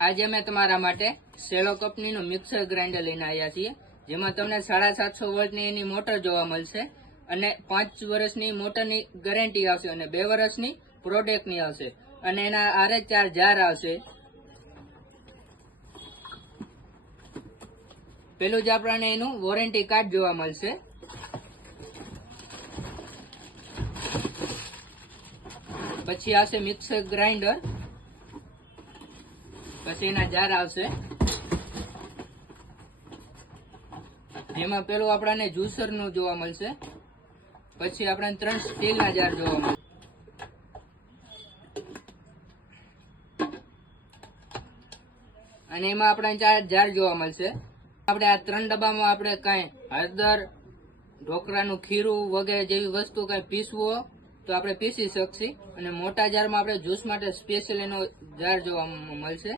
આજે અમે તમારા માટે સેલો કંપનીનું મિક્સર ગ્રાઇન્ડર લઈને આવ્યા છીએ, જેમાં તમને 750 વોલ્ટની એની મોટર જોવા મળશે અને 5 વર્ષની મોટરની ગેરંટી આવશે અને 2 વર્ષની પ્રોડક્ટની આવશે અને એના આરે 4 જાર આવશે. પેલું જ આપણને એનું વોરંટી કાર્ડ જોવા મળશે. પછી આવશે મિક્સર ગ્રાઇન્ડર, પછી એના જાર આવશે, જેમાં પેલું આપણને જ્યુસર નું જોવા મળશે. પછી આપણને 3 સ્ટીલ ના જાર જોવા મળશે અને એમાં આપણને 4 જાર જોવા મળશે. આપણે આ 3 ડબ્બામાં આપણે કઈ હળદર, ઢોકળાનું ખીરું વગેરે જેવી વસ્તુ કઈ પીસવું હોય તો આપણે પીસી શકશી અને મોટા જારમાં આપણે જ્યુસ માટે સ્પેશિયલ એનો જાર જોવા મળશે.